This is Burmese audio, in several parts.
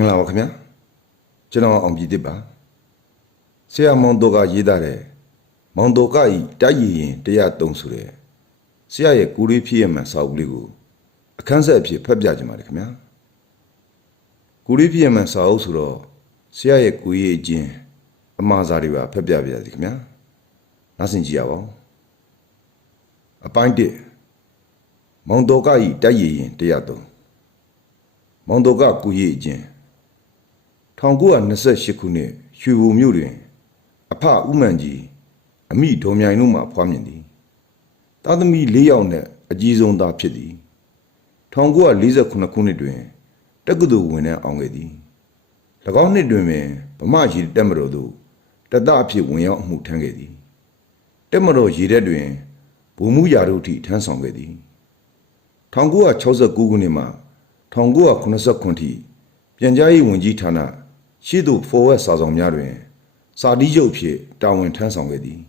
င်္ဂလာပါခင်ဗျာကျွန်တော်အောင်ပြည်တစ်ပါဆရာမောင်တော်ကရေးသားတဲ့မောင်တော်ကဤတိုက်ရည်ရင်တရားသုံးဆိုတဲ့ဆရာရဲ့ကိုလေးဖြစ်ရမှန်စာအုပ်လေးကိုအခန်းဆက်အဖြစ်ဖတ်ပြကြပါမယ်ခင်ဗျာကိုလေးဖြစ်ရမှန်စာအုပ်ဆိုတော့ဆရာရဲ့ကိုရေးအချင်းအမှားစာတွေပါဖတ်ပြပြရစီခင်ဗျာနားဆင်ကြည့်ရပါဦးအပိုင်းတစ်မောင်တော်ကဤတိုက်ရည်ရင်တရားသုံးမောင်တော်ကကိုရေးအချင်း 1928ခုနှစ်ရွှေဘုံမြို့တွင် အဖဥမှန်ကြီးအမိဒေါ်မြိုင်တို့မှဖွားမြင်သည်သားသမီး၄ယောက်နှင့်အကြီးဆုံးသားဖြစ်သည်1948ခုနှစ်တွင်တက္ကသိုလ်ဝင်နှင့်အောင်ခဲ့သည်၎င်းနှစ်တွင်ပင်ဗမာရေတက်မတော်သို့တတအဖြစ်ဝင်ရောက်အမှုထမ်းခဲ့သည်တက်မတော်ရေတက်တွင်ဗိုလ်မှူးရာတို့ထိထမ်းဆောင်ခဲ့သည်1969ခုနှစ်မှ1989ထိပြန်ကြားရေးဝန်ကြီးဌာန ရှိသို့ forward စာဆောင်များတွင် စာတီးချုပ်ဖြစ်တာဝန်ထမ်းဆောင်ခဲ့သည်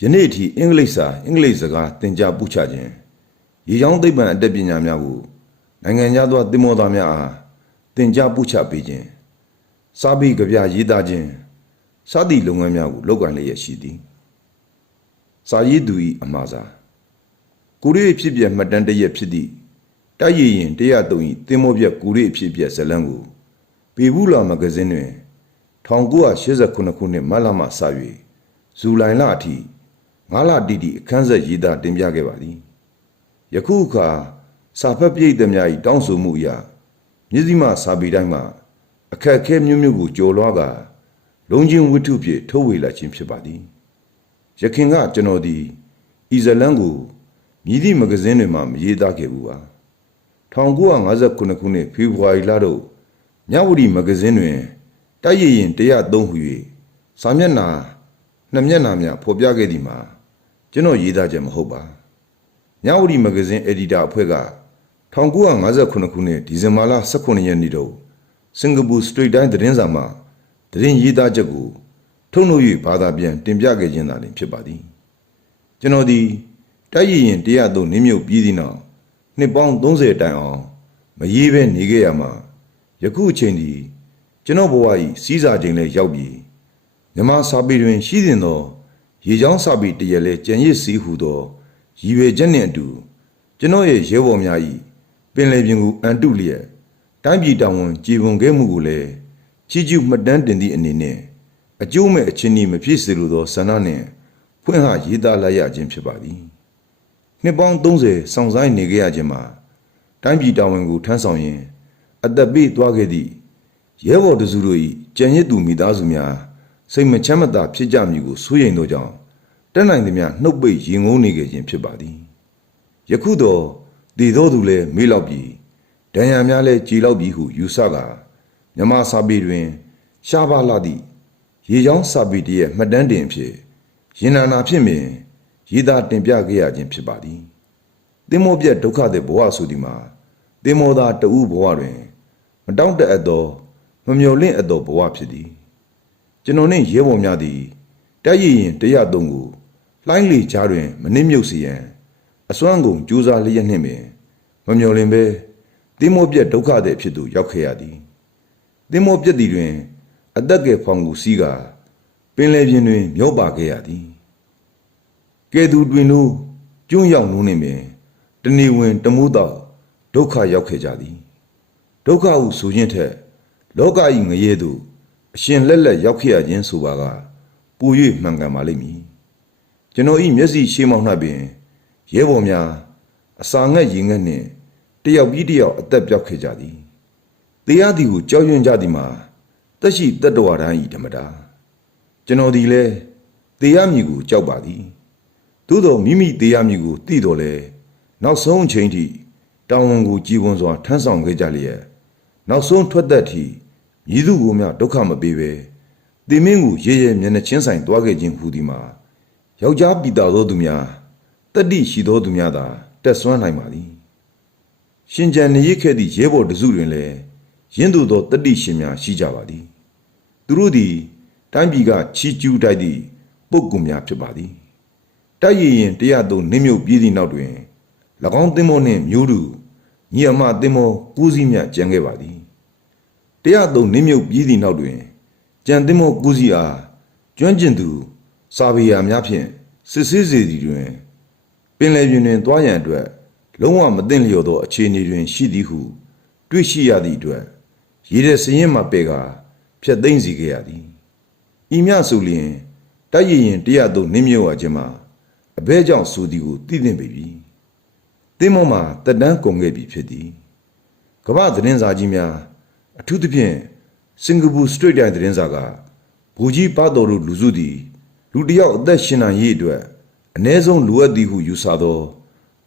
ယနေ့ထိအင်္ဂလိပ်စာအင်္ဂလိပ်စကားသင်ကြားပူးချခြင်းရေချောင်းသိပ္ပံအတတ်ပညာများကိုနိုင်ငံခြားသောသင်္ဘောသားများအားသင်ကြားပူးချပေးခြင်းစာပေကြပြရေးသားခြင်းစသည့်လုပ်ငန်းများကိုလုပ်ကိုင်လျက်ရှိသည်စာရေးသူ၏အမှားစာကိုရီးဖြစ်ပြမှတ်တမ်းတရက်ဖြစ်သည့်တိုက်ရည်ရင်103ဤသင်္ဘောပြက်ကိုရီးဖြစ်ပြဇလန်းကို ပေဘူးလာမဂဇင်းတွင်1989ခုနှစ်မတ်လမှစ၍ဇူလိုင်လအထိ9လတိတိအခန်းဆက်ရေးသားတင်ပြခဲ့ပါသည်ယခုအခါစာဖတ်ပြိတ်သမား၏တောင်းဆိုမှုအရမြစည်းမစာပေတိုင်းမှာအခက်အခဲမျိုးမျိုးကိုကြော်လွှားကာလုံးချင်းဝတ္ထုဖြင့်ထုတ်ဝေလာခြင်းဖြစ်ပါသည်ယခင်ကကျွန်တော်သည်အီဇလန်ကိုမြည်သည့်မဂဇင်းတွေမှာမရေးသားခဲ့ဘူးပါ1959ခုနှစ်ဖေဖော်ဝါရီလတို့ မြဝတီမဂဇင်းတွင်တိုက်ရည်ရင်103ဟူ၍စာမျက်နှာနှစ်မျက်နှာများဖော်ပြခဲ့သည်မှာကျွန်တော်ရေးသားချက်မဟုတ်ပါမြဝတီမဂဇင်းအက်ဒီတာအဖွဲ့က1958ခုနှစ်ဒီဇင်ဘာလ18ရက်နေ့တော့စင်ကာပူစထရိတ်တိုင်းသတင်းစာမှာသတင်းရေးသားချက်ကိုထုတ်နှုတ်၍ဘာသာပြန်တင်ပြခဲ့ခြင်းသာလျှင်ဖြစ်ပါသည်ကျွန်တော်ဒီတိုက်ရည်ရင်103နင်းမြုပ်ပြီးသည့်နောက်နှစ်ပေါင်း30တိုင်အောင်မရေးဘဲနေခဲ့ရမှာ ယခုအချိန်ဒီကျွန်တော်ဘဝ၏စီးစာချိန်လည်းရောက်ပြီမြမစာပေတွင် ရှိသင့်သော ရေချောင်းစာပေတရက်လဲကြံရစ်စည်းဟုသောရည်ရွယ်ချက်နှင့်အတူကျွန်တော်ရဲ့ရဲဘော်များ၏ပင်လယ်ပြင်ကိုအန်တုလျက်တိုင်းပြည်တောင်ဝန်ကြည်ပွန်ခဲ့မှုကိုလည်းချီးကျူးမှတ်တမ်းတင်သည့်အနေနဲ့အကျိုးမဲ့အချင်းဤမဖြစ်စေလိုသောဆန္ဒနှင့်ဖွင့်ဟရေးသားလိုက်ရခြင်းဖြစ်ပါသည်နှစ်ပေါင်း30ဆောင်ဆိုင်နေခဲ့ရခြင်းမှာတိုင်းပြည်တောင်ဝန်ကိုထမ်းဆောင်ရင်း အသက်ပေးသွားခဲ့သည့်ရဲဘော်တစုတို့၏ကြံရစ်သူမိသားစုများစိတ်မချမ်းမသာဖြစ်ကြမည်ကိုစိုးရိမ်သောကြောင့်တက်နိုင်သမျှနှုတ်ပိတ်ရင်ငုံနေခဲ့ခြင်းဖြစ်ပါသည်ယခုတော့တည်သောသူလည်းမေးလောက်ပြီဒဏ်ရာများလည်းကြည်လောက်ပြီဟုယူဆကာမြမစာပေတွင် ရှားပါလာသည့်ရေချောင်းစာပေတည်းရဲ့မှတ်တမ်းတင်အဖြစ်ရင်နာနာဖြစ်မြင်ရေးသားတင်ပြခဲ့ရခြင်းဖြစ်ပါသည်သင်္မောပြက်ဒုက္ခတဲ့ဘဝဆိုဒီမှာသင်္မောသားတဦးဘဝတွင် မတောင့်တအပ်သောမမျော်လင့်အပ်သောဘဝဖြစ်သည်ကျွန်တော်နှင့်ရဲဘော်များသည်တိုက်ရည်ရင်တရားသုံးကိုလှိုင်းလေကြားတွင် မနစ်မြုပ်စေရန်အစွမ်းကုန်ကြိုးစားလျက်နှင့်ပင်မမျော်လင့်ပဲသင်္မောပြက်ဒုက္ခတဲ့အဖြစ်သို့ရောက်ခဲ့ရသည်သင်္မောပြက်သည်တွင် အသက်ကယ်ဖောင်ကိုစီးကာပင်လယ်ပြင်တွင် မျောပါခဲ့ရသည်ကဲသူတွင်တို့ကျွန်းရောက်နိုးနေပင်တဏီဝင်တမိုးတော့ဒုက္ခရောက်ခဲ့ကြသည် ဒုက္ခဟုဆိုခြင်းထက်လောက၏ငရဲသို့အရှင်လက်လက်ရောက်ခဲ့ရခြင်းဆိုပါကပူ၍မှန်ကန်ပါလိမ့်မည်ကျွန်တော်၏မျက်စိရှေးမောင်းနှပ်ပင်ရဲဘော်များအစာငတ်ရင်ငတ်နှင့်တယောက်ပြီးတယောက်အသက်ပြောက်ခဲ့ကြသည်တရားသည်ကိုကြောက်ရွံ့ကြသည်မှာတက်ရှိတက်တော်တိုင်းဤဓမ္မတာကျွန်တော်ဒီလဲတရားမြည်ကိုကြောက်ပါသည်သို့တော်မိမိတရားမြည်ကိုသိတော်လဲနောက်ဆုံးအချိန်ထိတောင်းဝန်ကိုကြည်ပွန်စွာထမ်းဆောင်ခဲ့ကြလျက် နောက်ဆုံးထွက်သက်ထိမြည်သူကိုများဒုက္ခမပေးပဲတင်မင်းကိုရေရဲမျက်နှချင်းဆိုင်တွားခဲ့ခြင်းဟူသည်မှာယောက်ျားပိတာသောသူများတတိရှိသောသူများသာတက်ဆွမ်းနိုင်ပါသည်ရှင်ကြံနေရခဲ့သည့်ရဲဘော်တစုတွင်လည်းရင်းသူသောတတိရှင်များရှိကြပါသည်သူတို့သည်တိုင်းပြည်ကချီကျူးတိုက်သည့်ပုဂ္ဂိုလ်များဖြစ်ပါသည်တိုက်ရရင်တရားသို့နင်းမြုပ်ပြည်သည့်နောက်တွင်၎င်းသင်္ဘောနှင့်မျိုးတူညီအမသင်္ဘောကူးစည်းမြကျန်ခဲ့ပါသည် တတရားသုံးနင်းမြုပ်ပြီးသည့်နောက်တွင်ကြံတင်မောကူစီအားကျွမ်းကျင်သူစာပေယာများဖြင့်စစ်ဆေးစေသည်တွင်ပင်လယ်ပြင်တွင်သွားရန်အတွက်လုံးဝမသင့်လျော်သောအခြေအနေတွင်ရှိသည်ဟုတွေ့ရှိရသည့်အတွက်ရေတဲ့စရင်မှပဲ့ကာဖြတ်သိမ်းစီခဲ့ရသည်ဤမြဆိုလျင်တိုက်ရရင်တရားသို့နင်းမြုပ်ရခြင်းမှာအဘဲကြောင့်ဆိုသည်ကိုသိသင့်ပေပြီတင်းမောမှာတက်တန်းကုန်ခဲ့ပြီဖြစ်သည်ကမ္ဘာသတင်းစာကြီးများ အထူးသဖြင့်စင်ကာပူစထရိတ်တိုင်းသတင်းစာကဘူကြီးပါတော်တို့လူစုသည်လူတစ်ယောက်အသက်ရှင်နိုင်ရေးအတွက်အ ਨੇ ဆုံးလိုအပ်သည်ဟုယူဆသော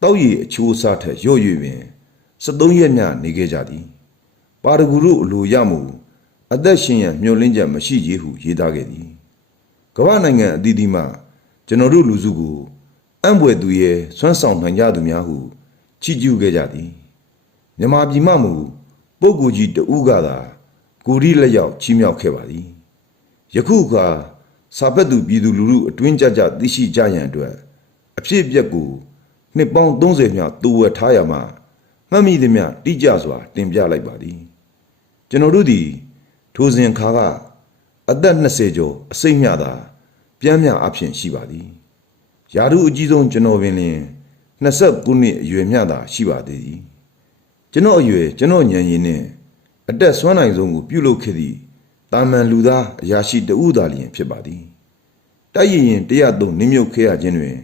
တောက်ရည်အချိုးအစားထက်ရော့၍ပင်73ရက်ညနေခဲ့ကြသည် ပါရဂူတို့အလိုရမှုအသက်ရှင်ရန်မျှော်လင့်ချက်မရှိကြီးဟုရေးသားခဲ့သည်ကမ္ဘာနိုင်ငံအသီးသီးမှကျွန်တော်တို့လူစုကိုအံ့ဘွယ်သူရဲ့ဆွမ်းဆောင်နိုင်ကြသူများဟုချီးကျူးခဲ့ကြသည်မြမပြည်မှမူ ပုဂ္ဂိုလ်ကြီးတဦးကသာကိုရီလက်ရောက်ချီးမြှောက်ခဲ့ပါသည်ယခုအခါစာဖက်သူပြည်သူလူထုအတွင်းကြကြသိရှိကြရန်အတွက်အဖြစ်အပျက်ကိုနှစ်ပေါင်း30မြောက်တူဝက်ထားရမှာမှတ်မိသည်များတိကျစွာ တင်ပြလိုက်ပါသည်ကျွန်တော်တို့သည်ထိုစဉ်ခါကအသက်20ကျော်အစိမ့်မြသာပြမ်းမြအဖြစ်ရှိပါသည်ယာရုအကြီးဆုံးကျွန်တော်ပင်လျင်29နှစ်အရွယ်မြသာရှိပါသေးသည် ကျွန်တော်အရွယ်ကျွန်တော်ညံရင်နှင့်အသက်ဆွမ်းနိုင်ဆုံးကိုပြုလုပ်ခဲ့သည့်တာမန်လူသားအရာရှိတဦးသာလျင်ဖြစ်ပါသည်တိုက်ရင်ရင်တရားသုံးနင်းမြုပ်ခဲ့ရခြင်းတွင်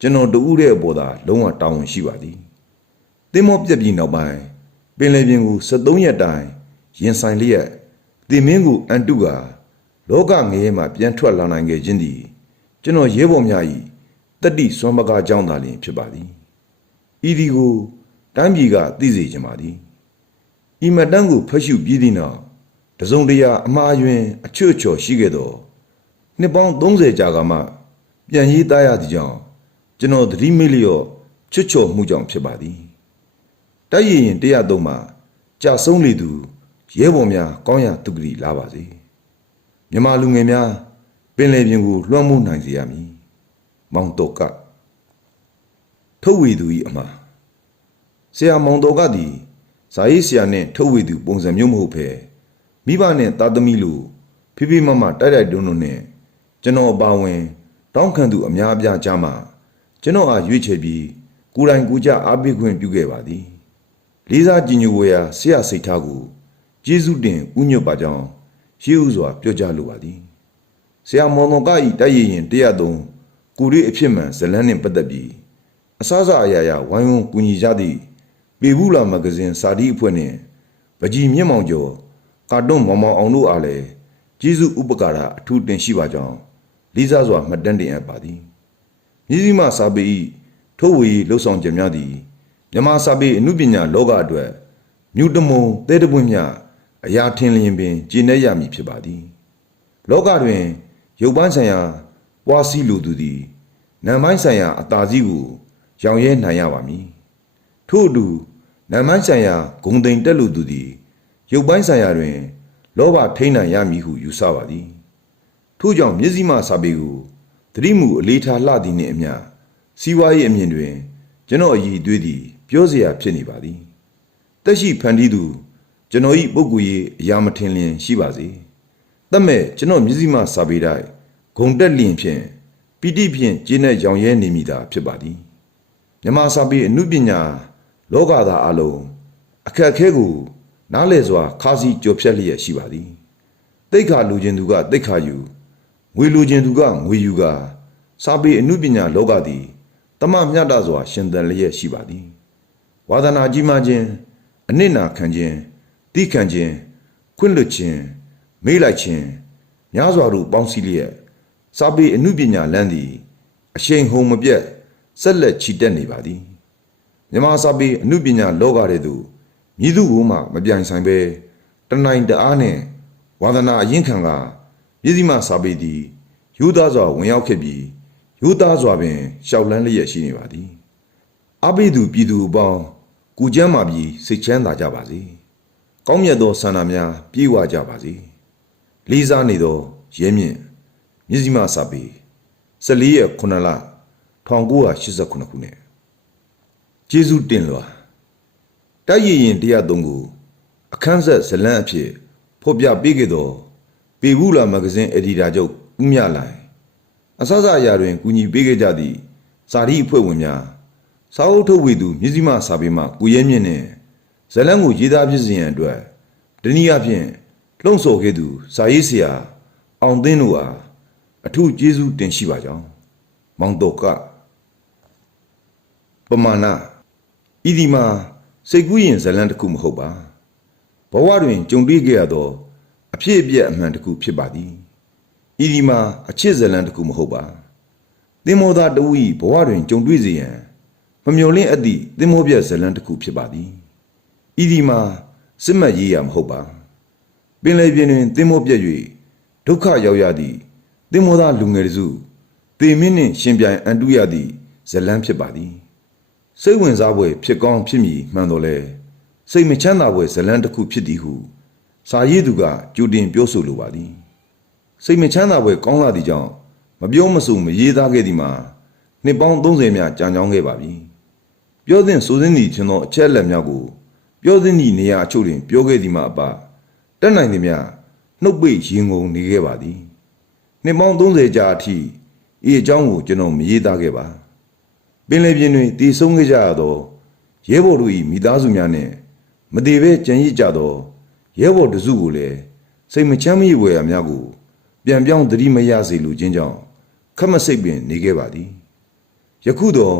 ကျွန်တော်တဦးတဲ့အပေါ်သာလုံးဝတာဝန်ရှိပါသည်တင်းမောပြက်ပြီးနောက်ပိုင်းပင်လယ်ပြင်ကို73ရက်တိုင်ရင်ဆိုင်လျက်တင်မင်းကိုအန်တုကလောကငရဲမှပြန်ထွက်လာနိုင်ခဲ့ခြင်းသည်ကျွန်တော်ရဲဘော်များ၏တတိစွမ်းပကားကြောင်းသာလျင်ဖြစ်ပါသည်ဤဒီကို တိုင်းပြည်ကသိစေခြင်းပါသည်ဤမတန်းကိုဖတ်ရှုပြီးသည့်နောက်တစုံတရာအမှားယွင်းအချွတ်ချော်ရှိခဲ့တော့နှစ်ပေါင်း30ကြာကမှ ပြန်ရေးသားရသည့်ကြောင့်ကျွန်တော်သတိမေ့လျော့ချွတ်ချော်မှုကြောင့်ဖြစ်ပါသည်တိုက်ရရင်တရားသုံးမှာကြာဆုံးလေသူရဲဘော်များကောင်းရာသူကတိလာပါစေမြမလူငယ်များပင်လယ်ပြင်ကိုလွှမ်းမိုးနိုင်စေရမည်မောင်တော်ကထုတ်ဝေသူ၏အမှား ဆရာမောင်တော်ကသည်ဇာရေးဆရာနှင့်ထုတ်ဝေသူပုံစံမျိုးမဟုတ်ဘဲမိဘနဲ့သားသမီးလိုဖိဖိမမတိုက်တိုက်တွန်းတွန်းနဲ့ကျွန်တော်အပါဝင် တောင်းခံသူအများအပြားကြားမှာကျွန်တော်အားရွေးချယ်ပြီးကိုယ်တိုင်ကိုယ်ကြအားပေးခွင့်ပြုခဲ့ပါသည်လေးစားကြည်ညိုဝေရာဆရာစိတ်ထားကိုကျေးဇူးတင်ဥညွတ်ပါကြောင်းရှေးဥစွာပြောကြားလိုပါသည်ဆရာမောင်တော်ကဤတိုက်ရရင်103ကိုရီအဖြစ်မှန်ဇလန်းနှင့်ပတ်သက်ပြီးအစစအရာရာဝိုင်းဝန်းကူညီကြသည့် ပေဘူးလာမဂဇင်းစာတီးအဖွဲ့နှင့်ပကြီးမြင့်မောင်ကျော်ကာတွန်းမောင်မောင်အောင်တို့အားလည်းကျေးဇူးဥပကာရအထူးတင်ရှိပါကြောင်းလေးစားစွာမှတ်တမ်းတင်အပ်ပါသည်မြစည်းမစာပေ၏ထို့ဝေလှုပ်ဆောင်ချက်များသည်မြမစာပေအမှုပညာလောကအတွက်မြူတမုံသဲတပွင့်မြအရာထင်လျင်ပင်ကျင့်နေရမည်ဖြစ်ပါသည်လောကတွင် ရုပ်ပိုင်းဆိုင်ရာပွားစည်းလိုသူသည်နာမ်ပိုင်းဆိုင်ရာအသာစီးကိုရောင်ရဲနိုင်ရပါမည်ထို့အတူ နာမ်ပိုင်းဆိုင်ရာဂုံတိမ်တက်လိုသူသည် ရုပ်ပိုင်းဆိုင်ရာတွင် လောဘထိန်းနိုင်ရမည်ဟုယူဆပါသည်ထို့ကြောင့်မျက်စိမှစာပေကိုသတိမူအလေးထားလှသည်နှင့်အမျှစီးပွားရေးအမြင်တွင် ကျွန်တော်အည်သွေးသည် ပြောเสียဖြစ်နေပါသည်တက်ရှိဖန်တီးသူကျွန်တော်၏ပုဂ္ဂိုလ်ရေးအရာမထင်လျင်ရှိပါစေတတ်မဲ့ကျွန်တော်မျက်စိမှစာပေတိုင်းဂုံတက်လျင်ဖြင့်ပီတိဖြင့်ကျင်းတဲ့ရောင်ရဲနေမိတာဖြစ်ပါသည်မြမစာပေအမှုပညာ လောကသားအလုံးအခက်အခဲကိုနားလည်စွာခါးစီကြော်ဖြတ်လျက်ရှိပါသည်တိတ်ခါလူချင်းသူကတိတ်ခါယူငွေလူချင်းသူကငွေယူကာစာပေအမှုပညာလောကသည်တမမျှတစွာ ရှင်သန်လျက်ရှိပါသည်ဝါဒနာကြီးမားခြင်းအနစ်နာခံခြင်းတိခံခြင်းခွင့်လွတ်ခြင်းမေးလိုက်ခြင်းများစွာတို့ပေါင်းစည်းလျက်စာပေအမှုပညာလမ်းသည်အရှိန်ဟုန်မပြတ်ဆက်လက်ချီတက်နေပါသည် မြမစာပေအမှုပညာလောကရဲ့သူမြည်သူကိုမှမပြိုင်ဆိုင်ပဲတနိုင်တအားနဲ့ဝါဒနာအရင်ခံကမြည်စီမစာပေသည်ယူသားစွာဝင်ရောက်ခဲ့ပြီးယူသားစွာပင်ရှောက်လန်းလျက်ရှိနေပါသည်အဘိဓုပြည်သူအပေါင်းကုကျမ်းမာပြီးစိတ်ချမ်းသာကြပါစေကောင်းမြတ်သောဆန္ဒများပြေဝကြပါစေလေးစားနေသောရဲမြင့်မြစ်စီမစာပေ14ရက်9လ1989ခုနှစ် ကျေးဇူးတင်လွာတိုက်ရရင်တရားသုံးကိုအခန်းဆက်ဇလန်းအဖြစ်ဖော်ပြပေးခဲ့သောပေဘူးလာမဂဇင်းအက်ဒီတာချုပ်ဦးမြလိုင်အစစအရာတွင်ကူညီပေးခဲ့ကြသည့်စာရီအဖွဲ့ဝင်များစာအုပ်ထုတ်ဝေသူမြစည်းမစာပေမှကိုရဲမြင့်နှင့်ဇလန်းကိုရေးသားဖြစ်စေရန်အတွက်တနည်းအားဖြင့်လှုံ့ဆော်ခဲ့သူစာရေးဆရာအောင်သိန်းတို့အားအထူးကျေးဇူးတင်ရှိပါကြောင်းမောင်တော်ကပမာဏ ဤဒီမှာစိတ်ကူးရင်ဇလန်းတစ်ခုမဟုတ်ပါဘဝတွင်ကြုံတွေ့ခဲ့ရသောအဖြစ်အပျက်အမှန်တစ်ခုဖြစ်ပါသည်ဤဒီမှာအချစ်ဇလန်းတစ်ခုမဟုတ်ပါသင်္မောသားတဝီဘဝတွင်ကြုံတွေ့စေရန်မမျော်လင့်အပ်သည့်သင်္မောပြက်ဇလန်းတစ်ခုဖြစ်ပါသည်ဤဒီမှာစစ်မှတ်ရေးရမဟုတ်ပါပင်လေပြင်းတွင်သင်္မောပြက်၍ဒုက္ခရောက်ရသည့်သင်္မောသားလူငယ်တစုသေမင်းနှင့်ရှင်ပြိုင်အန်တုရသည့်ဇလန်းဖြစ်ပါသည် စိတ်ဝင်စားဖွယ်ဖြစ်ကောင်းဖြစ်မည်မှန်တော်လဲစိတ်မချမ်းသာဖွယ်ဇလန်းတစ်ခုဖြစ်သည်ဟုစာရေးသူကကြိုတင်ပြောဆိုလိုပါသည်စိတ်မချမ်းသာဖွယ်ကောင်းလာသည့်ကြောင့်မပြောမဆိုမရေးသားခဲ့သည်မှာနှစ်ပေါင်း30များကြာကြောင်းခဲ့ပါပြီပြောသင့်ဆိုသင့်သည့်ထင်သောအချက်အလက်များကိုပြောသင့်သည့်နေရာအချို့တွင်ပြောခဲ့သည်မှာအပတက်နိုင်သည်များနှုတ်ပိတ်ရင်ငုံနေခဲ့ပါသည်နှစ်ပေါင်း30ကြာအထိဤအကြောင်းကိုကျွန်တော်မရေးသားခဲ့ပါ ပင်လယ်ပြင်တွင်တည်ဆုံးခဲ့ကြရသောရဲဘော်တို့၏မိသားစုများနှင့်မတည်ဘဲကြံရစ်ကြသောရဲဘော်တစုကိုလည်းစိတ်မချမ်းမြေ့ဝယ်ရများကို ပြန်ပြောင်းသတိမရစေလိုခြင်းကြောင့်ခက်မစိတ်ပင်နေခဲ့ပါသည်ယခုတော့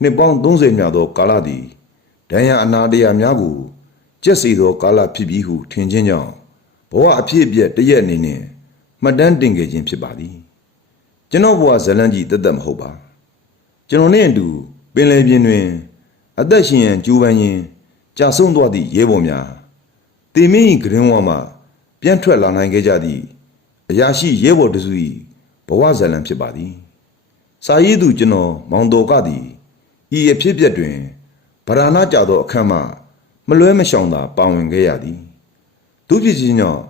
နှစ်ပေါင်း30မြာသောကာလသည်ဒဏ်ရာအနာတရားများကိုကျက်စေသောကာလဖြစ်ပြီးဟုထင်ခြင်းကြောင့်ဘဝအဖြစ်အပျက်တစ်ရက်အနေနဲ့မှတ်တမ်းတင်ခဲ့ခြင်းဖြစ်ပါသည်ကျွန်တော်ဘဝဇလန်းကြီးတသက်မဟုတ်ပါ ကျွန်တော်နဲ့အတူပင်လယ်ပြင်တွင် အသက်ရှင်ရန်ကြိုးပမ်းရင်းကြာဆုံးသွားသည့်ရဲဘော်များတေမင်း၏ဂရင်ဝါမှပြန်ထွက်လာနိုင်ခဲ့ကြသည့်အရာရှိရဲဘော်တစု၏ဘဝဇာလံဖြစ်ပါသည်စာရေးသူကျွန်တော်မောင်တော်ကသည်ဤအဖြစ်အပျက်တွင်ဗราဏကြသောအခမ်းမှမလွဲမရှောင်သာပါဝင်ခဲ့ရသည်သူဖြစ်ခြင်းကြောင့်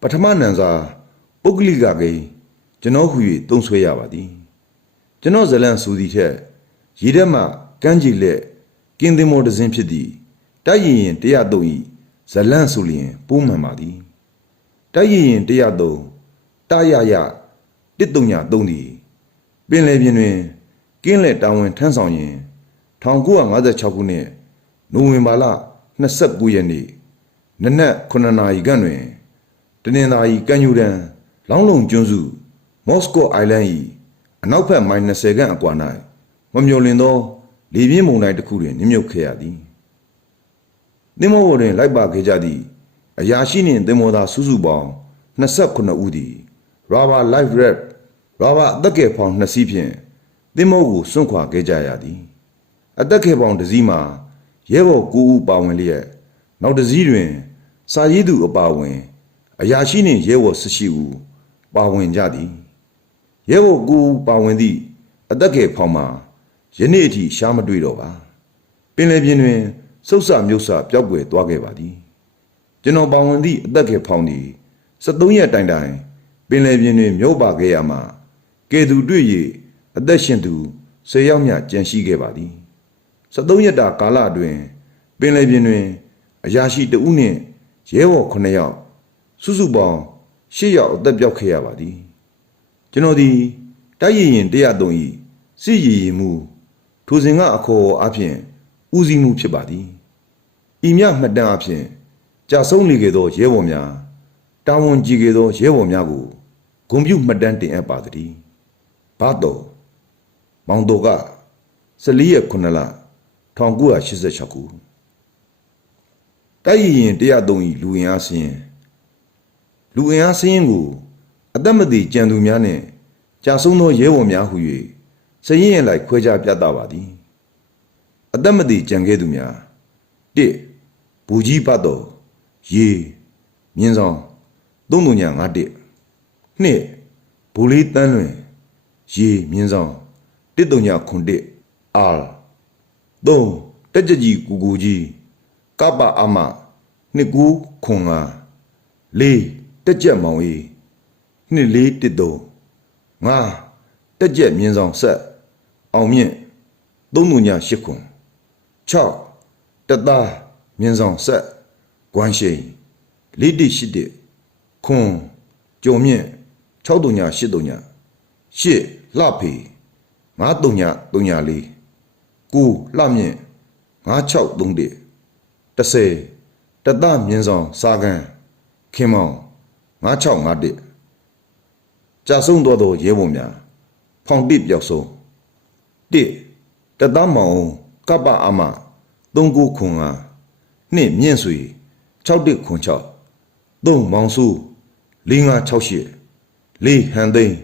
ပထမနံစာပုဂ္ဂလိကကိန်းကျွန်တော်ဟူ၍သုံးဆွဲရပါသည် ကျွန်တော်ဇလန်စူသည်ထက်ရေထဲမှကမ်းခြေလက်ကင်းသင်းမောတစ်စင်းဖြစ်သည်တိုက်ရင်ရင်103ဤဇလန်ဆိုလျင်ပိုးမှန်ပါသည်တိုက်ရင်ရင်103တရရ133သည်ပင်လယ်ပြင်တွင်ကင်းလက်တာဝန်ထမ်းဆောင်ရင်1956ခုနှစ်နိုဝင်ဘာလ29ရက်နေ့နနက်9နာရီခန့်တွင်တနင်္သာရီကမ်းယူရန်လောင်းလုံကျွန်းစုမော်စကိုအိုင်လန်၏ အနောက်ဘက်မိုင်20ခန့်အကွာ၌မမျော်လင့်သောလေပြင်းမုန်တိုင်းတစ်ခုတွင်နစ်မြုပ်ခဲ့ရသည်သင်္ဘောပေါ်တွင်လိုက်ပါခဲ့ကြသည့်အရာရှိနှင့်သင်္ဘောသားစုစုပေါင်း29ဦးသည် Rubber Life Raft Rubber အသက်ကယ်ဖောင်နှစ်စီးဖြင့်သင်္ဘောကိုစွန့်ခွာခဲ့ကြရသည်အသက်ကယ်ဖောင်တစ်စီးမှာရဲဘော်9ဦးပါဝင်လျက်နောက်တစ်စီးတွင် စာရေးသူအပါအဝင် အရာရှိနှင့်ရဲဘော်18ဦးပါဝင်ကြသည် ရဲဘော်ကူပါဝင်သည့်အသက်ကယ်ဖောင်မှာယနေ့အထိရှားမတွေ့တော့ပါပင်လယ်ပြင်တွင်စုပ်ဆမြုပ်ဆပျောက်ကွယ်သွားခဲ့ပါသည်ကျွန်တော်ပါဝင်သည့်အသက်ကယ်ဖောင်သည်73ရက်တိုင်တိုင်ပင်လယ်ပြင်တွင်မြုပ်ပါခဲ့ရမှာကဲသူတွေ့၍အသက်ရှင်သူ10ယောက်မျှကြံရှိခဲ့ပါသည်73ရက်တာကာလအတွင်းပင်လယ်ပြင်တွင်အရာရှိတဦးနှင့်ရဲဘော်9ယောက်စုစုပေါင်း10ယောက်အသက်ပြောက်ခဲ့ရပါသည် ကျွန်တော်ဒီတိုက်ရရင်103ဤစစ်ရည်ရည်မှုထိုစဉ်ကအခေါ်အဖြစ်ဦးစီးမှုဖြစ်ပါသည်ဤမြမှတ်တမ်းအဖြစ်ကြာဆုံးနေခဲ့သောရဲဘော်များတာဝန်ကြီးခဲ့သောရဲဘော်များကိုဂုံပြုမှတ်တမ်းတင်အပ်ပါသည်ဘာတော်မောင်တော်က14ရက်9လ1986ခုတိုက်ရရင်103ဤလူရင်အားစင်းလူအင်အားစင်းကို အသက်မသေးကြံသူများနှင့်ကြာဆုံးသောရဲဘော်များဟု၍စရင်ရင်လိုက်ခွဲခြားပြသပါသည်အသက်မသေးကြံခဲ့သူများ၁ဘူကြီးပတ်တော်ရေမြင်းဆောင်သုံးသူညာ၅၁နှစ်ဘူလေးတန်းလွင်ရေမြင်းဆောင်တစ်တုံညာခွန်တစ်အာသုံးတက်ကြကြီးကူကူကြီးကပ္ပအမနှစ်ကူခွန်ငါလေးတက်ကြက်မောင်အေး နှစ်လေးတစ်သုံးငါတက်ကြက်မြင်းဆောင်ဆက်အောင်မြင့်သုံးသူညာရှစ်ခွန်6တက်သားမြင်းဆောင်ဆက်ဂွမ်ရှိန်လေးတိရှိတစ်ခွန်ကြုံမြင့်6တုံညာ8တုံညာ8လှဖေ9တုံညာတုံညာလေး9လှမြင့်9631 30တတမြင်းဆောင်စာကန်ခင်မောင်9651 ကြာဆုံးတော်သောရဲဘုံများဖောင်တစ်ပြောက်ဆုံး1တတမောင်ကပ္ပအမ39ခွန်5နှစ်မြင့်စွေ61ခွန်6 3မောင်စု4568 4ဟန်သိန်း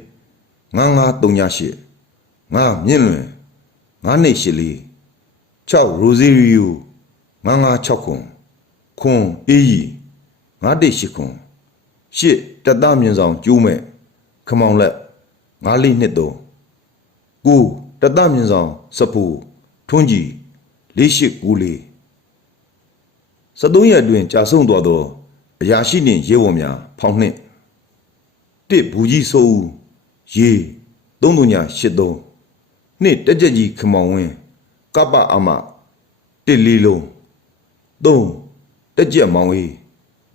9938 5မြင့်လွင်9နှစ်8လေး6ရိုဇီရီယို956ခွန်ခွန်အေးကြီး918ခွန်8တက်သားမြင့်ဆောင်ကျိုးမဲ့ ခမောင်လက်9423 9တက်သားမြင့်ဆောင်စပူထွန်းကြီး4894 73ရက်အတွင်းကြာဆုံးသွားသောအရာရှိနှင့်ရဲဝံများဖောင်နှင့်တစ်ဘူးကြီးစိုးဦးရေ3383နှစ်တက်ကြက်ကြီးခမောင်ဝင်းကပ္ပအမတစ်လီလုံး3တက်ကြက်မောင်အေး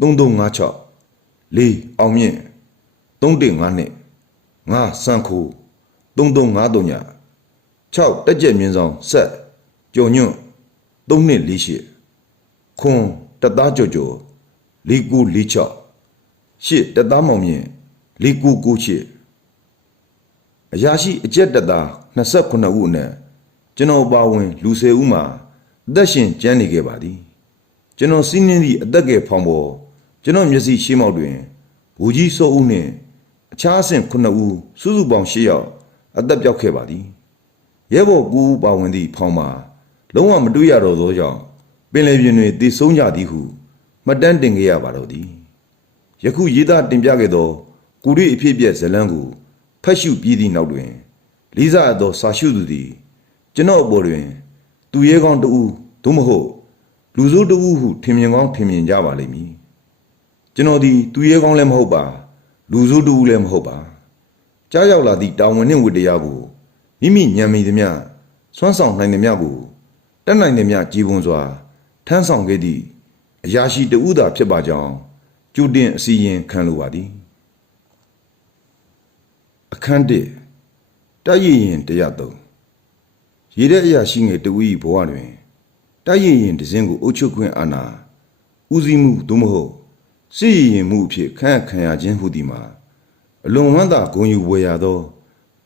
3356 4အောင်မြင့်315နှစ် 5စံခို3353ည6တက်ကြက်မြင်းဆောင်ဆက်ကြော်ညွန့်3နှစ်48ခွန်တက်သားကြော်ကြော်4946ရှစ်တက်သားမောင်မြင့်4998အရာရှိအကျက်တက်သား29ဦးအနက်ကျွန်တော်ပါဝင် လူ10ဦးမှာအသက်ရှင်ကျန်းနေခဲ့ပါသည်ကျွန်တော်စီးနှင်းသည့်အသက်ကယ်ဖောင်ပေါ်ကျွန်တော်မျက်စိရှေ့မောက်တွင်ဘူကြီးစောဦးနှင့် အခြားအဆင့်9ဦးစုစုပေါင်း10ယောက်အသက်ပြောက်ခဲ့ပါသည်ရဲဘော်ကူပါဝင်သည့်ဖောင်မှာလုံးဝမတွေ့ရတော့သောကြောင့်ပင်လယ်ပြင်တွင်တည်ဆုံးကြသည်ဟုမှတ်တမ်းတင်ခဲ့ရပါတော့သည်ယခုရေးသားတင်ပြခဲ့သောကုရိအဖြစ်ပြက်ဇလန်းကိုဖတ်ရှုပြီးသည့်နောက်တွင် လေးစားအပ်သောစာရှုသူသည် ကျွန်တော်အပေါ်တွင် သူရဲကောင်းတဦးသို့မဟုတ် လူဆိုးတဦးဟုထင်မြင်ကောင်းထင်မြင်ကြပါလိမ့်မည်ကျွန်တော်သည်သူရဲကောင်းလည်းမဟုတ်ပါ လူဆိုးတဦးလည်းမဟုတ်ပါကြားရောက်လာသည့်တာဝန်နှင့်ဝတ္တရားကိုမိမိညံမိသည်များစွမ်းဆောင်နိုင်သည်များကိုတက်နိုင်သည်များကြည်ပွန်စွာထမ်းဆောင်ခဲ့သည့်အရာရှိတဦးသာဖြစ်ပါကြောင်းကြိုတင်အစီရင်ခံလိုပါသည်အခန်းတစ်တိုက်ရရင်တရားသုံးရည်တဲ့အရာရှိငယ်တဦး၏ဘဝတွင်တိုက်ရရင်ဒဇင်းကိုအုပ်ချုပ်ခွင့်အာဏာဦးစီးမှုသို့မဟုတ် စစ်ရရင်မှုအဖြစ်ခန့်အပ်ခံရခြင်းဟုသည်မှာအလွန်ဝမ်းသာဂုဏ်ယူဝယ်ရသော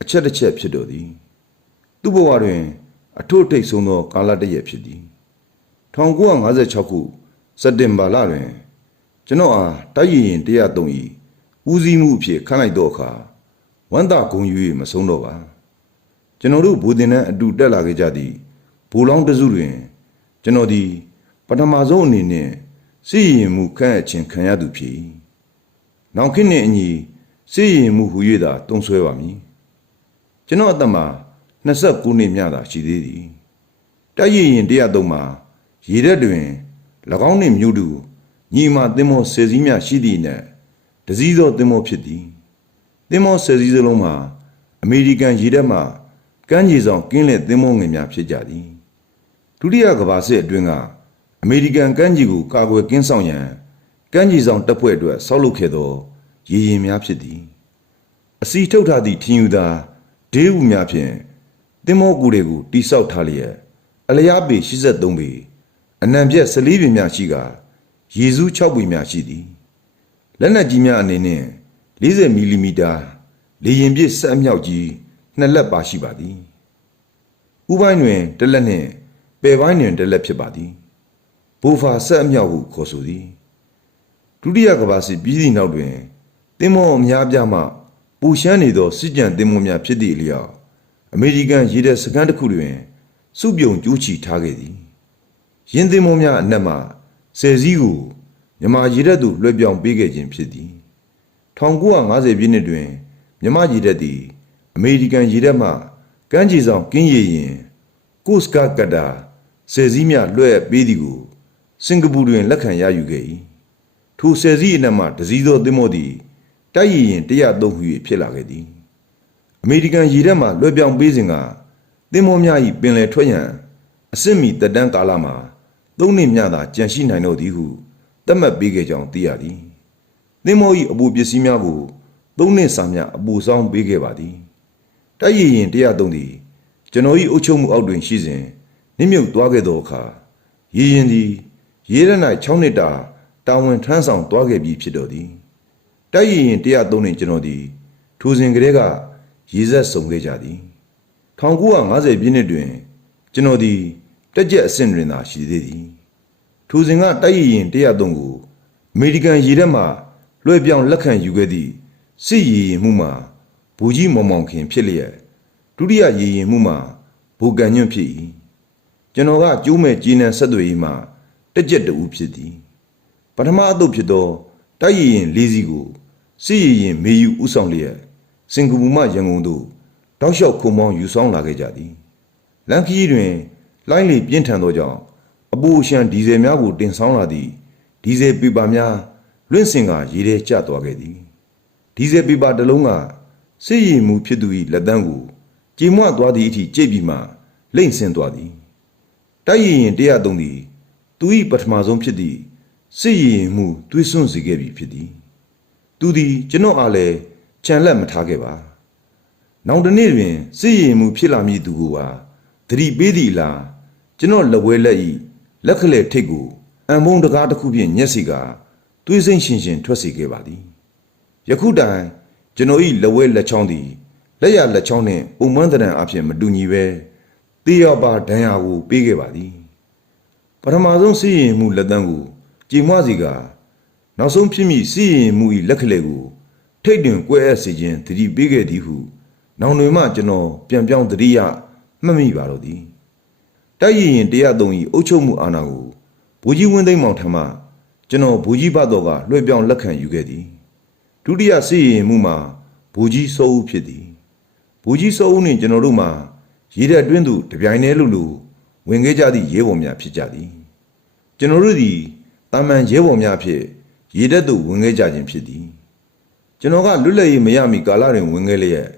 အချက်တစ်ချက်ဖြစ်တော်သည် သူ့ဘဝတွင် အထွတ်ထိပ်ဆုံးသော ကာလတစ်ရက်ဖြစ်သည်1956ခုစက်တင်ဘာလတွင် ကျွန်တော်အားတိုက်ရရင်103ဤဦးစီးမှုအဖြစ်ခန့်လိုက်သောအခါဝမ်းသာဂုဏ်ယူ၍မဆုံးတော့ပါကျွန်တော်တို့ဘူတင်နဲ့အတူတက်လာခဲ့ကြသည့်ဘူလောင်းတစုတွင် ကျွန်တော်သည် ပထမဆုံးအနေနဲ့ စီရင်မှုခန့်အပ်ခြင်းခံရသူဖြစ်၏နောက်ခေတ်နှင့်အညီစီရင်မှုဟူ၍သာတုံးဆွဲပါမည်ကျွန်တော်အသက်မှာ29နှစ်မြသာရှိသေးသည်တိုက်ရရင်103မှာရေရက်တွင်၎င်းနှင့်မြို့တူညီမသင်္ဘောဆယ်စည်းများရှိသည့်နဲ့တစည်းသောသင်္ဘောဖြစ်သည်သင်္ဘောဆယ်စည်းစလုံးမှာအမေရိကန်ရေတပ်မှကမ်းခြေဆောင်ကင်းလက်သင်္ဘောငယ်များဖြစ်ကြသည်ဒုတိယကမ္ဘာစစ်အတွင်းက အမေရိကန်ကမ်းခြေကိုကာကွယ်ကင်းဆောင်ရန်ကမ်းခြေဆောင်တပ်ဖွဲ့အတွက်ဆောက်လုပ်ခဲ့သောရေရင်များဖြစ်သည်အစီထုတ်ထားသည့်ထင်းယူသာဒေးဦးများဖြင့်သင်္ဘောကူတွေကိုတိဆောက်ထားလျက်အလျားပေ83ပေအနံပြက်14ပေများရှိကရေစု6ပေများရှိသည်လက်နက်ကြီးများအနေနဲ့40မီလီမီတာလေရင်ပြည့်စက်အမြောက်ကြီးနှစ်လက်ပါရှိပါသည်ဥပိုင်းတွင်တစ်လက်နှင့်ပယ်ပိုင်းတွင်တစ်လက်ဖြစ်ပါသည် ဘူဖာစက်အမြောက်ဟုခေါ်ဆိုသည်ဒုတိယကမ္ဘာစစ်ပြီးသည့်နောက်တွင်သင်္ဘောအများပြားမှပူရှမ်းနေသောစစ်ကြံသင်္ဘောများဖြစ်သည့်အလျောက်အမေရိကန်ရေတပ်စခန်းတစ်ခုတွင်စုပြုံကျူးချီထားခဲ့သည်ရင်းသင်္ဘောများအနက်မှဆယ်စည်းကိုမြမရေတပ်သို့လွှဲပြောင်းပေးခဲ့ခြင်းဖြစ်သည်1950ပြည့်နှစ်တွင်မြမရေတပ်သည်အမေရိကန်ရေတပ်မှကမ်းခြေဆောင်ကင်းရည်ရင်ကိုစကာကတာဆယ်စည်းများလွှဲပေးသည်ကို စင်ကာပူတွင်လက်ခံရယူခဲ့၏ထိုဆယ်စည်းအနက်မှတစည်းသောသင်္ဘောသည်တိုက်ရည်ရင်103ဟု၍ဖြစ်လာခဲ့သည်အမေရိကန်ရေတပ်မှလွှဲပြောင်းပေးစဉ်ကသင်္ဘောများ၏ပင်လယ်ထွက်ရန်အစစ်မီတက်တန်းကာလမှာသုံးနှစ်မြသာကြန့်ရှိနိုင်တော့သည်ဟုသတ်မှတ်ပေးခဲ့ကြောင်းသိရသည်သင်္ဘော၏အပူပစ္စည်းများကိုသုံးနှစ်စာများအပူဆောင်ပေးခဲ့ပါသည်တိုက်ရည်ရင်103သည်ကျွန်တော်၏အုပ်ချုပ်မှုအောက်တွင်ရှိစဉ်နှိမ့်မြုပ်သွားခဲ့သောအခါရည်ရင်သည် ရေရ၌6နှစ်တာတာဝန်ထမ်းဆောင်သွားခဲ့ပြီဖြစ်တော်သည်တိုက်ရည်ရင်103နှင့်ကျွန်တော်သည်ထိုစဉ်ကလေးကရေဆက်ဆုံခဲ့ကြသည်1950ပြည့်နှစ်တွင်ကျွန်တော်သည်တက်ကြက်အဆင့်တွင်သာရှိသေးသည်ထိုစဉ်ကတိုက်ရည်ရင်103ကိုအမေရိကန်ရေတပ်မှလွှဲပြောင်းလက်ခံယူခဲ့သည့်စစ်ရည်ရင်မှုမှာဘူကြီးမောင်မောင်ခင်ဖြစ်လျက်ဒုတိယရည်ရင်မှုမှာဘူကန်ညွန့်ဖြစ်၏ကျွန်တော်ကကျိုးမဲ့ကြီးနံဆက်သွေးရေးမှာ တက်ကြက်တူဖြစ်သည်ပထမအသုတ်ဖြစ်သောတိုက်ရည်ရင်လေးစီးကိုစစ်ရည်ရင်မေယူဥဆောင်လျက်စင်ကာပူမှရန်ကုန်သို့တောက်လျှောက်ခုံမောင်းယူဆောင်လာခဲ့ကြသည်လန်ခီးတွင်လိုင်းလေပြင်းထန်သောကြောင့်အပူရှန်ဒီဇယ်များကိုတင်ဆောင်လာသည့်ဒီဇယ်ပေပါများလွင့်စင်ကရေထဲကျသွားခဲ့သည်ဒီဇယ်ပေပါတစ်လုံးကစစ်ရည်မှုဖြစ်သူ၏လက်တန်းကိုကြည်မွသွားသည့်အထိကြိတ်ပြီးမှလိမ့်ဆင်းသွားသည်တိုက်ရည်ရင်103သည် သူ၏ပထမဆုံးဖြစ်သည့်စစ်ရည်ရင်မှုသွေးစွန့်စေခဲ့ပြီဖြစ်သည်သူသည်ကျွန်တော်အားလည်းခြံလက်မထားခဲ့ပါနောက်တစ်နေ့တွင်စစ်ရည်မှုဖြစ်လာမည်သူကိုပါသတိပေးသည်လားကျွန်တော်လက်ဝဲလက်ဤလက်ခလဲထိတ်ကိုအံမုံတကားတစ်ခုဖြင့်ညက်စီကသွေးစိမ့်ရှင်ရှင်ထွက်စေခဲ့ပါသည်ယခုတိုင်ကျွန်တော်ဤလက်ဝဲလက်ချောင်းသည်လက်ရလက်ချောင်းနှင့်ပုံမှန်တရံအဖြစ်မတူညီပဲတေးရောပါဒဏ်ရာကိုပေးခဲ့ပါသည် ပထမဆုံးစစ်ရင်မှုလက်တန်းကိုကြည်မွစီကနောက်ဆုံးဖြစ်မိစစ်ရင်မှုဤလက်ခလဲကိုထိတ်တွင်ကွဲအပ်စေခြင်းတတိပေးခဲ့သည်ဟု နောင်တွေမှကျွန်တော်ပြန်ပြောင်းတတိယမှတ်မိပါတော့သည်တိုက်ရင်ရင်103ဤအုပ်ချုပ်မှုအာဏာကိုဘူကြီးဝင်းသိမ်းမောင်ထမကျွန်တော်ဘူကြီးဘတော်ကလွှဲပြောင်းလက်ခံယူခဲ့သည်ဒုတိယစစ်ရင်မှုမှာဘူကြီးစိုးဦးဖြစ်သည်ဘူကြီးစိုးဦးနှင့်ကျွန်တော်တို့မှာရေတက်တွင်းသူတပြိုင်တည်းလူလူ ဝင်ခဲ့ကြသည့်ရဲဘော်များဖြစ်ကြသည်ကျွန်တော်တို့သည်တာမန်ရဲဘော်များဖြစ်ရေတက်သို့ဝင်ခဲ့ကြခြင်းဖြစ်သည်ကျွန်တော်ကလွတ်လပ်ရေးမရမီကာလတွင်ဝင်ခဲ့လျက်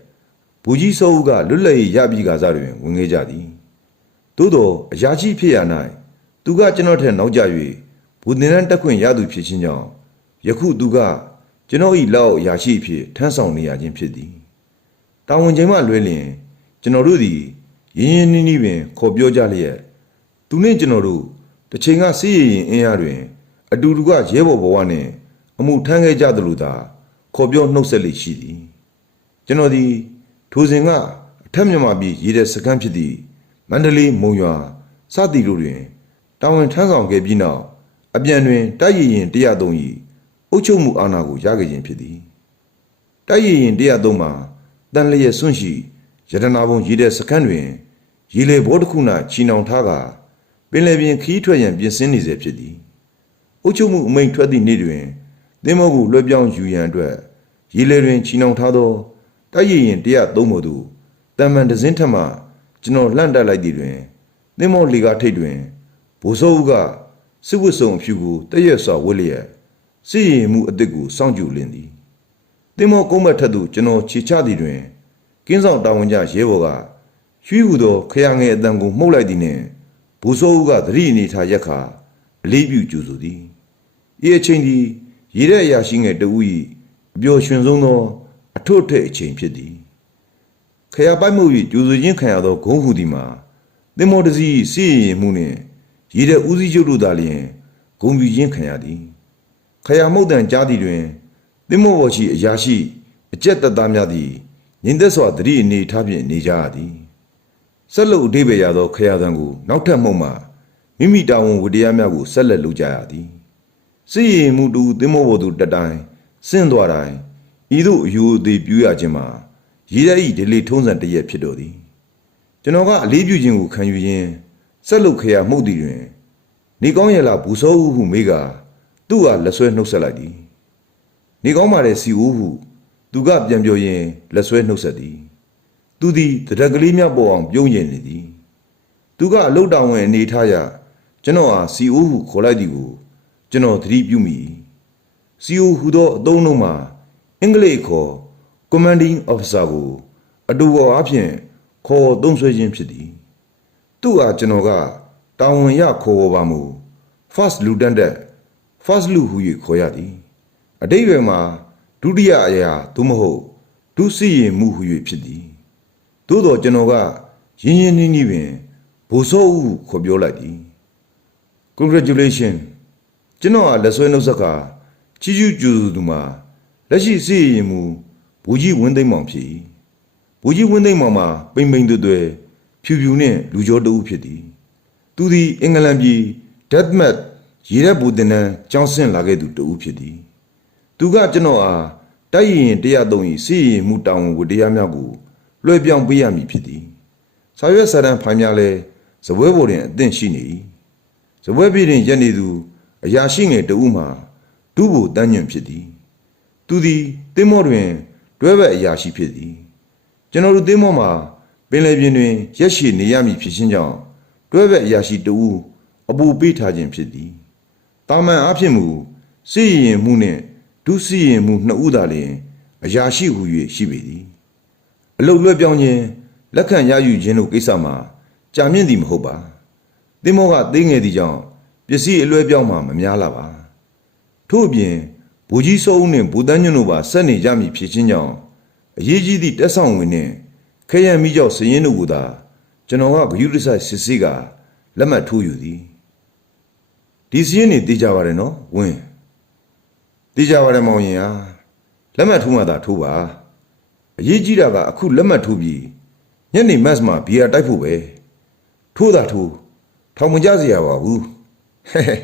ဘူကြီးစိုးဦးကလွတ်လပ်ရေးရပြီးကာစားတွင်ဝင်ခဲ့ကြသည်သို့သောအရာရှိဖြစ်ရ၌သူကကျွန်တော်ထက်နောက်ကျ၍ဘူသင်္တန်းတက်ခွင့်ရသူဖြစ်ခြင်းကြောင့်ယခုသူကကျွန်တော်၏လောက်အရာရှိဖြစ်ထမ်းဆောင်နေရခြင်းဖြစ်သည်တာဝန်ချိန်မှလွဲလျင်ကျွန်တော်တို့သည် ရင်းရင်းနှီးနှီးပင် ခေါ်ပြောကြလျက်သူနှင့်ကျွန်တော်တို့တစ်ချိန်ကစီးရရင်အင်းရတွင် အတူတူကရဲဘော်ဘဝနှင့်အမှုထမ်းခဲ့ကြသလိုသာခေါ်ပြောနှုတ်ဆက်လိရှိသည်ကျွန်တော်သည်ထိုစဉ်ကအထက်မြန်မာပြည်ရည်တဲ့စကမ်းဖြစ်သည့်မန္တလေးမုံရွာစသည်တို့တွင်တာဝန်ထမ်းဆောင်ခဲ့ပြီးနောက်အပြန်တွင်တိုက်ရရင်103ဤအုပ်ချုပ်မှုအာဏာကိုရခဲ့ခြင်းဖြစ်သည်တိုက်ရရင်103မှာတန်လျက်စွန့်ရှိရတနာဘုံရည်တဲ့စခန်းတွင် ရေလေဘောတစ်ခု၌ချီနှောင်ထားကပင်လယ်ပြင်ခီးထွက်ရန်ပြင်ဆင်နေစေဖြစ်သည်အုပ်ချုပ်မှုအမိန့်ထွက်သည့်နေ့တွင်သင်းမောကိုလွှဲပြောင်းယူရန်အတွက်ရေလေတွင်ချီနှောင်ထားသောတိုက်ရရင်103မို့သို့တမန်တစင်းထက်မှကျွန်တော်လှန့်တက်လိုက်သည်တွင်သင်းမောလီကာထိတ်တွင်ဘိုးစိုးကစစ်ဝတ်စုံအဖြူကိုတရက်စွာဝတ်လျက်စစ်ရင်မှုအစ်စ်ကိုစောင့်ကြည့်လင်းသည်သင်းမောကုန်းမထက်သို့ကျွန်တော်ခြေချသည်တွင်ကင်းဆောင်တာဝန်ကျရဲဘော်က ရွှီဟူသောခရငယ်အတန်ကိုမှုတ်လိုက်သည်နှင့်ဘိုးစိုးကသတိအနေထားရက်ခါအလေးပြုကြိုဆိုသည်ဤအချိန်သည်ရေတဲ့အရာရှိငယ်တဦး၏အပျော်ရွှင်ဆုံးသောအထွတ်ထိပ်အချိန်ဖြစ်သည်ခရပိုက်မှု၍ကြိုဆိုခြင်းခံရသောဂုံးဟူသည်မှာသင်္ဘောတစည်းစီးရင်မှုနှင့်ရေတဲ့ဦးစီးချုပ်တို့သာလျှင်ဂုံပြူခြင်းခံရသည်ခရမုတ်တန်ကြားသည်တွင်သင်္ဘောပေါ်ရှိအရာရှိအကျက်တပ်သားများသည်ညင်သက်စွာသတိအနေထားဖြင့်နေကြရသည် ဆက်လက်အဓိပ္ပာယ်ရသောခရသံကိုနောက်ထပ်မှုမှမိမိတာဝန်ဝတရားများကိုဆက်လက်လုပ်ကြရသည်စီးရင်မှုတူသင်္ဘောပေါ်သို့တက်တိုင်းဆင်းသွားတိုင်းဤသို့အယူအသေးပြူရခြင်းမှာရည်ရည်ဒလီထုံးစံတရက်ဖြစ်တော်သည်ကျွန်တော်ကအလေးပြုခြင်းကိုခံယူရင်းဆက်လုပ်ခရမှုတ်သည်တွင်နေကောင်းရလားဘူစောဦးဟုမေးကသူ့ဟာလက်ဆွဲနှုတ်ဆက်လိုက်သည်နေကောင်းပါတဲ့စီဦးဟုသူကပြန်ပြောရင်းလက်ဆွဲနှုတ်ဆက်သည် သူသည်တရက်ကလေးများပေါ်အောင်ပြုံးရင်နေသည်သူကအလုတ်တောင်ဝင်အနေထားရကျွန်တော်ဟာစီဦးဟုခေါ်လိုက်သည်ကိုကျွန်တော်သတိပြုမိစီဦးဟူသောအသုံးလုံးမှာအင်္ဂလိပ်ခေါ် commanding officer ကိုအတူပေါ်အဖြစ်ခေါ်သုံးဆွဲခြင်းဖြစ်သည်သူ့အားကျွန်တော်ကတာဝန်ရခေါ်ပေါ်ပါမူ first lieutenant first lu ဟူ၍ခေါ်ရသည်အတိတ်ပဲမှာဒုတိယအရာသို့မဟုတ်ဒုစီရင်မှုဟု၍ဖြစ်သည် သို့တော်ကျွန်တော်ကရင်းရင်းနှီးနှီးပင်ဘိုလ်စောဟုခေါ်ပြောလိုက်သည် congratulation ကျွန်တော်ကလက်ဆွဲနှုတ်ဆက်ကချီးကျူးကြိုဆိုသူမှာလက်ရှိစီရင်မှုဘူကြီးဝင်းသိမ့်မောင်ဖြစ်၏ဘူကြီးဝင်းသိမ့်မောင်မှာပိန်ပိန်တွေ့တွေ့ဖြူဖြူနှင့်လူကြောတဦးဖြစ်သည် သူသည်အင်္ဂလန်ပြည် Deathmat ရေရက်ဘူတင်နန်းကျောင်းဆင်းလာခဲ့သူတဦးဖြစ်သည် သူကကျွန်တော်အားတိုက်ရင်တရားသုံးဤစီရင်မှုတောင်းဝန်ကိုတရားများကို လွှဲပြောင်းပေးရမည်ဖြစ်သည်။စာရွက်စာတမ်းဖိုင်များလဲဇပွဲပေါ်တွင်အသင့်ရှိနေ၏။ဇပွဲပြည်တွင်ရက်နေသူအရာရှိငယ်တဦးမှာဒုဘူတန်းညွန့်ဖြစ်သည်။သူသည်တင်းမောတွင် တွဲဘက်အရာရှိဖြစ်သည်။ကျွန်တော်တို့တင်းမောမှာပင်လယ်ပြင်တွင်ရက်ရှည်နေရမည်ဖြစ်ခြင်းကြောင့်တွဲဘက်အရာရှိတဦးအပူပေးထားခြင်းဖြစ်သည်။တာမန်အားဖြင့်မူစီရင်မှုနှင့်ဒုစီရင်မှုနှစ်ဦးသာလျှင်အရာရှိဟု၍ရှိပေသည် အလုတ်လွှဲပြောင်းခြင်းလက်ခံရယူခြင်းတို့ကိစ္စမှာကြာမြင့်သည်မဟုတ်ပါသင်္ဘောကသေးငယ်သည့်ကြောင့်ပစ္စည်းအလွှဲပြောင်းမှာမများလာပါထို့အပြင်ဘူကြီးစောဦးနှင့်ဘူတန်းညွန့်တို့ပါဆက်နေကြမည်ဖြစ်ခြင်းကြောင့်အရေးကြီးသည့်တက်ဆောင်ဝင်နှင့်ခရမ်းမိကြောက်စရင်တို့ကသာကျွန်တော်ကဂယုတဆိုင်စစ်စစ်ကလက်မှတ်ထိုးယူသည်ဒီစရင်နေသိကြပါတယ်နော်ဝင်းသိကြပါရမောင်ရင်ဟာလက်မှတ်ထိုးမှသာထိုးပါ အရေးကြီးတာကအခုလက်မှတ်ထိုးပြီးညနေမတ်မှာဘီယာတိုက်ဖို့ပဲထိုးတာထိုးထောင်မကြစရာပါဘူးဟဲ့ဟဲ့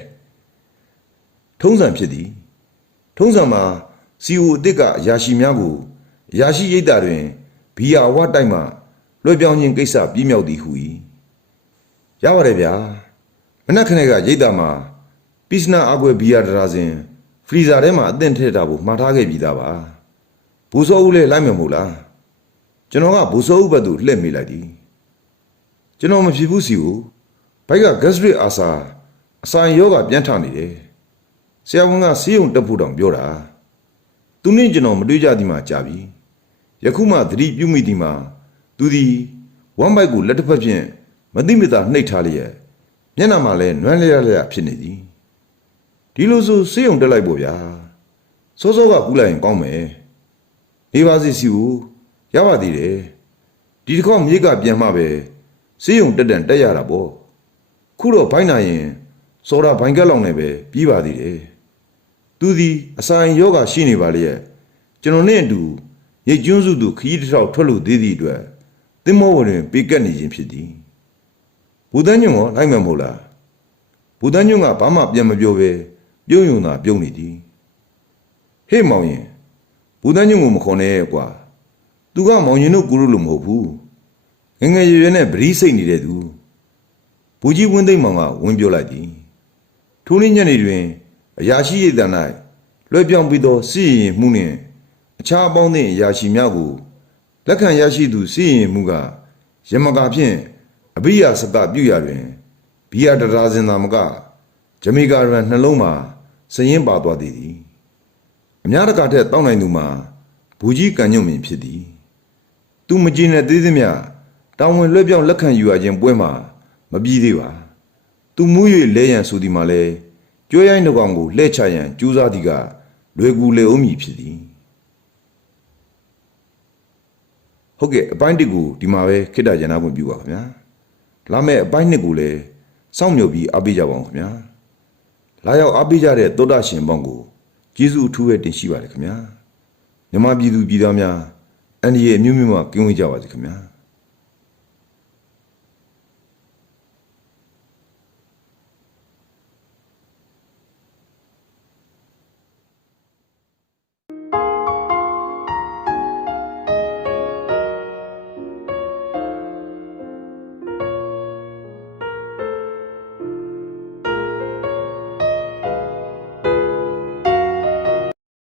ထုံးစံဖြစ်သည်ထုံးစံမှာစီအိုအစ်စ်ကအရာရှိများကိုအရာရှိရိတ်တာတွင်ဘီယာဝတိုက်မှလွှဲပြောင်းခြင်းကိစ္စပြီးမြောက်သည်ဟူ၏ရပါတယ်ဗျာမနက်ခနဲ့ကရိတ်တာမှာပိစနာအကွယ်ဘီယာဒရာစဉ်ဖရီဇာထဲမှာအသင့်ထည့်တာကိုမှားထားခဲ့ပြီးသားပါ ဘူစောဦးလည်းလိုက်မယ်မို့လားကျွန်တော်ကဘူစောဦးဘက်သို့လှည့်မိလိုက်သည်ကျွန်တော်မဖြစ်ဘူးစီကိုဘိုက်က gastric ulcer အဆိုင်ယောဂပြန်ထနေတယ်ဆရာဝန်ကဆေးရုံတက်ဖို့တောင်ပြောတာသူနဲ့ကျွန်တော်မတွေ့ကြသည်မှာကြာပြီယခုမှသတိပြုမိသည်မှာသူသည်ဝမ်ဘိုက်ကိုလက်တစ်ဖက်ဖြင့်မသိမသာနှိပ်ထားလျက်မျက်နှာမှာလည်းနွမ်းလျက်လျက်ဖြစ်နေသည်ဒီလိုဆိုစေးုံတက်လိုက်ပေါ့ဗျာစောစောကကူးလိုက်ရင်ကောင်းမယ် နေပါစီစီကိုရပါသေးတယ်ဒီတစ်ခေါက်မြေကပြန်မှပဲစေးုံတက်တန်တက်ရတာပေါ့ခုတော့ဘိုင်းနာရင်စောတာဘိုင်းကက်လောက်နဲ့ပဲပြီးပါသေးတယ်သူသည်အဆိုင်ယောဂရှိနေပါလျက်ကျွန်တော်နဲ့အတူရိတ်ကျွန်းစုသူခရီးတစ်ထောက်ထွက်လို့သေးသည့်အတွက်သင်္ဘောဝင်တွင်ပေကက်နေခြင်းဖြစ်သည်ဘူတန်းညွန့်ကလိုက်မှမဟုတ်လားဘူတန်းညွန့်ကဘာမှပြန်မပြောပဲပြုံးယုံသာပြုံးနေသည်ဟေ့မောင်ရင် ဘူတန်းညွန့်ကိုမခေါ်နဲ့ကွာသူကမောင်ရင်တို့ကူလို့လို့မဟုတ်ဘူးငယ်ငယ်ရွယ်ရွယ်နဲ့ဗရီးစိတ်နေတဲ့သူဘူကြီးဝင်းသိမ့်မောင်ကဝင်းပြောလိုက်သည်ထိုနေ့ညနေတွင်အရာရှိရိတ်တန်၌လွှဲပြောင်းပြီးသောစီရင်မှုနှင့်အခြားအပေါင်းသည့်အရာရှိများကိုလက်ခံရရှိသူစီရင်မှုကရမကာဖြင့်အဘိယစကပြုရာတွင်ဘီယာတရာစင်သာမကဂျမေကာရန်နှလုံးမှာစရင်ပါသွားသည်သည် အများတကာထက်တောင်းနိုင်သူမှာဘူကြီးကန်ညွန့်မင်ဖြစ်သည်သူမကြည်နဲ့သေးသည်မြတောင်းဝင်လွှဲပြောင်းလက်ခံယူရခြင်းပွဲမှာမပြီးသေးပါသူမူး၍လဲရန်ဆိုသည်မှာလဲကြွေးရိုင်းနှကောင်ကိုလှဲ့ချရန်ကြိုးစားသည်ကလွယ်ကူလေအုံးမည်ဖြစ်သည်ဟုတ်ကဲ့အပိုင်းတစ်ကိုဒီမှာပဲခိတ္တရနာခွင့်ပြုပါခင်ဗျာလာမယ့်အပိုင်းနှစ်ကိုလည်းစောင့်မျှော်ပြီးအားပေးကြပါအောင်ခင်ဗျာလာရောက်အားပေးကြတဲ့သောတာရှင်ပေါင်းကို ကျေးဇူးအထူးပဲတင်ရှိပါတယ်ခင်ဗျာမြမပြည်သူပြည်သားများအန္တရာယ်အမျိုးမျိုးမှကင်းဝေးကြပါစေခင်ဗျာ